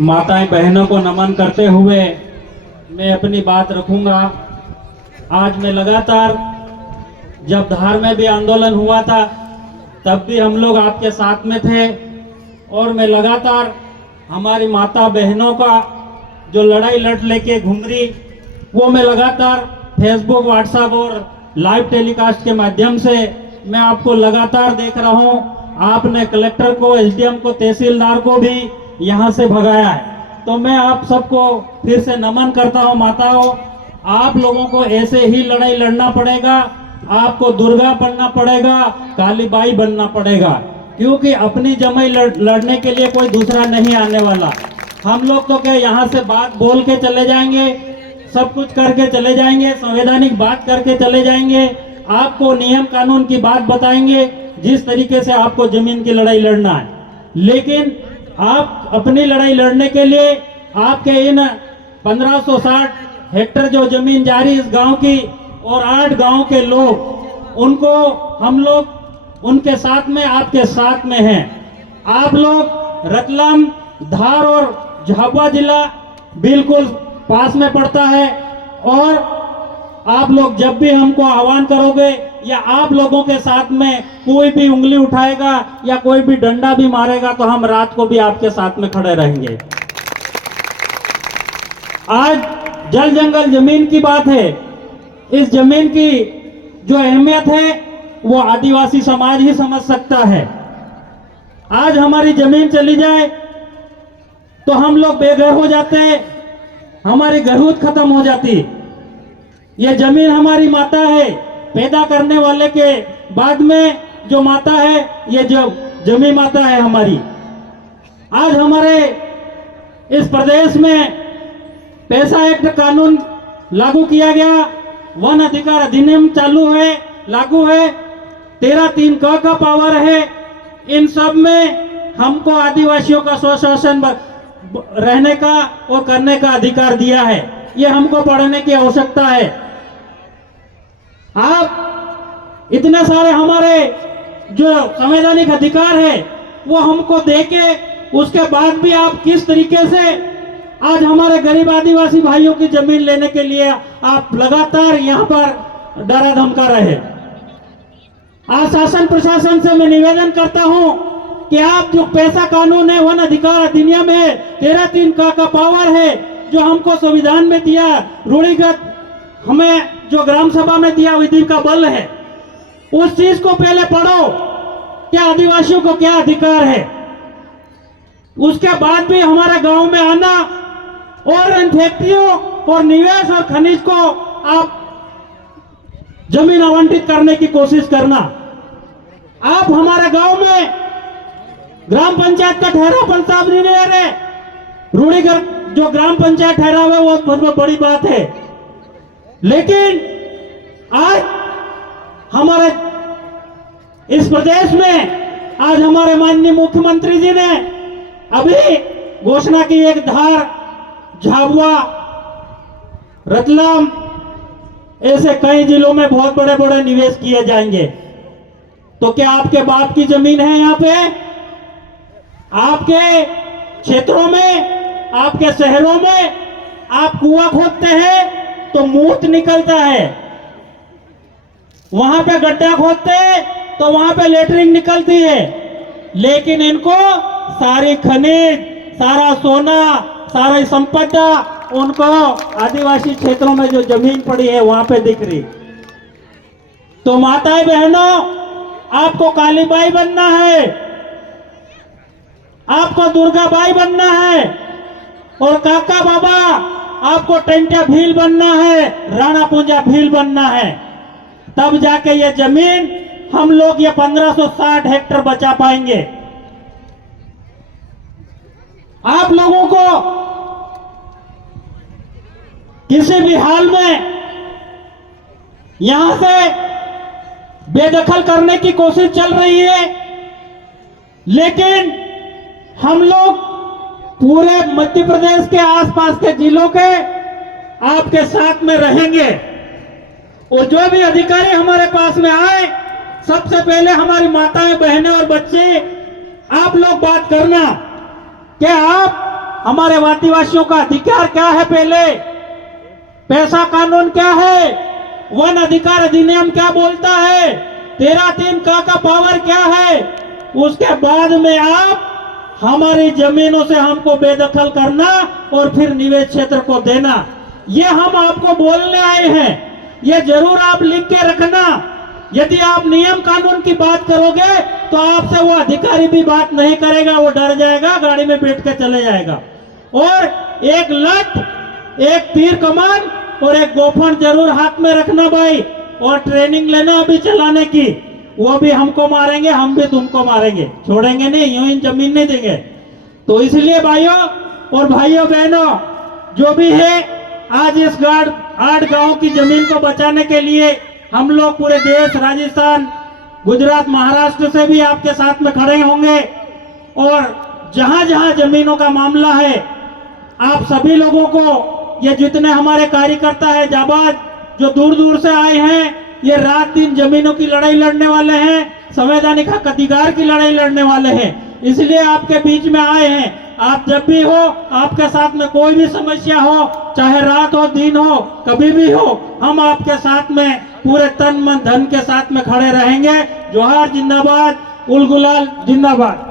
माताएं बहनों को नमन करते हुए मैं अपनी बात रखूंगा। आज मैं लगातार, जब धार में भी आंदोलन हुआ था तब भी हम लोग आपके साथ में थे, और मैं लगातार हमारी माता बहनों का जो लड़ाई लड़ लेके घूम रही, वो मैं लगातार फेसबुक, व्हाट्सएप और लाइव टेलीकास्ट के माध्यम से मैं आपको लगातार देख रहा हूँ। आपने कलेक्टर को, एसडीएम को, तहसीलदार को भी यहाँ से भगाया है, तो मैं आप सबको फिर से नमन करता हूँ। माताओं, आप लोगों को ऐसे ही लड़ाई लड़ना पड़ेगा, आपको दुर्गा बनना पड़ेगा, काली बाई बनना पड़ेगा, क्योंकि अपनी जमाई लड़ने के लिए कोई दूसरा नहीं आने वाला। हम लोग तो क्या यहाँ से बात बोल के चले जाएंगे, सब कुछ करके चले जाएंगे, संवैधानिक बात करके चले जाएंगे, आपको नियम कानून की बात बताएंगे जिस तरीके से आपको जमीन की लड़ाई लड़ना है। लेकिन आप अपनी लड़ाई लड़ने के लिए आपके इन 1560 हेक्टेयर जो जमीन जारी इस गांव की, और 8 गांव के लोग, उनको हम लोग उनके साथ में, आपके साथ में हैं। आप लोग रतलाम, धार और झाबुआ जिला बिल्कुल पास में पड़ता है, और आप लोग जब भी हमको आह्वान करोगे या आप लोगों के साथ में कोई भी उंगली उठाएगा या कोई भी डंडा भी मारेगा तो हम रात को भी आपके साथ में खड़े रहेंगे। आज जल जंगल जमीन की बात है। इस जमीन की जो अहमियत है वो आदिवासी समाज ही समझ सकता है। आज हमारी जमीन चली जाए तो हम लोग बेघर हो जाते हैं, हमारी घरूत खत्म हो जाती। ये जमीन हमारी माता है, पैदा करने वाले के बाद में जो माता है, ये जो जमीन माता है हमारी। आज हमारे इस प्रदेश में पैसा एक्ट कानून लागू किया गया, वन अधिकार अधिनियम चालू है, लागू है, 13(3) का पावर है। इन सब में हमको आदिवासियों का स्वशासन रहने का और करने का अधिकार दिया है। ये हमको पढ़ने की आवश्यकता है। आप इतने सारे हमारे जो संवैधानिक अधिकार है वो हमको देके, उसके बाद भी आप किस तरीके से आज हमारे गरीब आदिवासी भाइयों की जमीन लेने के लिए आप लगातार यहाँ पर डरा धमका रहे। आज शासन प्रशासन से मैं निवेदन करता हूँ कि आप जो पैसा कानून है, वन अधिकार अधिनियम है, 13(3) का पावर है जो हमको संविधान में दिया, रूढ़िगत हमें जो ग्राम सभा में दिया विधि का बल है, उस चीज को पहले पढ़ो, क्या आदिवासियों को क्या अधिकार है। उसके बाद भी हमारे गांव में आना और इन फैक्ट्रियों और निवेश और खनिज को आप जमीन आवंटित करने की कोशिश करना। आप हमारे गांव में ग्राम पंचायत का ठहराव पंचायत नहीं ले रहे, रूढ़िगत जो ग्राम पंचायत ठहराव है वो बहुत बड़ी बात है। लेकिन आज हमारे इस प्रदेश में आज हमारे माननीय मुख्यमंत्री जी ने अभी घोषणा की, एक धार, झाबुआ, रतलाम, ऐसे कई जिलों में बहुत बड़े बड़े निवेश किए जाएंगे। तो क्या आपके बाप की जमीन है यहाँ पे? आपके क्षेत्रों में, आपके शहरों में आप कुआं खोदते हैं तो मूत निकलता है, वहां पे गड्ढा खोदते हैं तो वहां पे लेटरिन निकलती है। लेकिन इनको सारी खनिज, सारा सोना, सारी संपदा उनको आदिवासी क्षेत्रों में जो जमीन पड़ी है वहां पे दिख रही। तो माताएं बहनों, आपको काली बाई बनना है, आपको दुर्गा बाई बनना है, और काका बाबा आपको टेंटा भील बनना है, राणा पूंजा भील बनना है। तब जाके ये जमीन हम लोग ये 1560 हेक्टेयर बचा पाएंगे। आप लोगों को किसी भी हाल में यहां से बेदखल करने की कोशिश चल रही है, लेकिन हम लोग पूरे मध्य प्रदेश के आसपास के जिलों के आपके साथ में रहेंगे। और जो भी अधिकारी हमारे पास में आए, सबसे पहले हमारी माताएं, बहनें और बच्चे, आप लोग बात करना कि आप हमारे आदिवासियों का अधिकार क्या है, पहले पैसा कानून क्या है, वन अधिकार अधिनियम क्या बोलता है, 13(3) का पावर क्या है, उसके बाद में आप हमारी जमीनों से हमको बेदखल करना और फिर निवेश क्षेत्र को देना, ये हम आपको बोलने आए हैं। ये जरूर आप लिख के रखना। यदि आप नियम कानून की बात करोगे तो आपसे वो अधिकारी भी बात नहीं करेगा, वो डर जाएगा, गाड़ी में बैठ के चले जाएगा। और एक लठ, एक तीर कमान और एक गोफन जरूर हाथ में रखना भाई, और ट्रेनिंग लेना अभी चलाने की। वो भी हमको मारेंगे, हम भी तुमको मारेंगे, छोड़ेंगे नहीं, यूं ही जमीन नहीं देंगे। तो इसलिए भाइयों और भाइयों बहनों, जो भी है आज इस 8 गांव की जमीन को बचाने के लिए हम लोग पूरे देश, राजस्थान, गुजरात, महाराष्ट्र से भी आपके साथ में खड़े होंगे। और जहां जहां जमीनों का मामला है, आप सभी लोगों को, ये जितने हमारे कार्यकर्ता है जाबाज जो दूर दूर से आए हैं, ये रात दिन जमीनों की लड़ाई लड़ने वाले हैं, संवैधानिक हक अधिकार की लड़ाई लड़ने वाले हैं, इसलिए आपके बीच में आए हैं। आप जब भी हो, आपके साथ में कोई भी समस्या हो, चाहे रात हो दिन हो, कभी भी हो, हम आपके साथ में पूरे तन मन धन के साथ में खड़े रहेंगे। जोहार जिंदाबाद, उल गुलाल जिंदाबाद।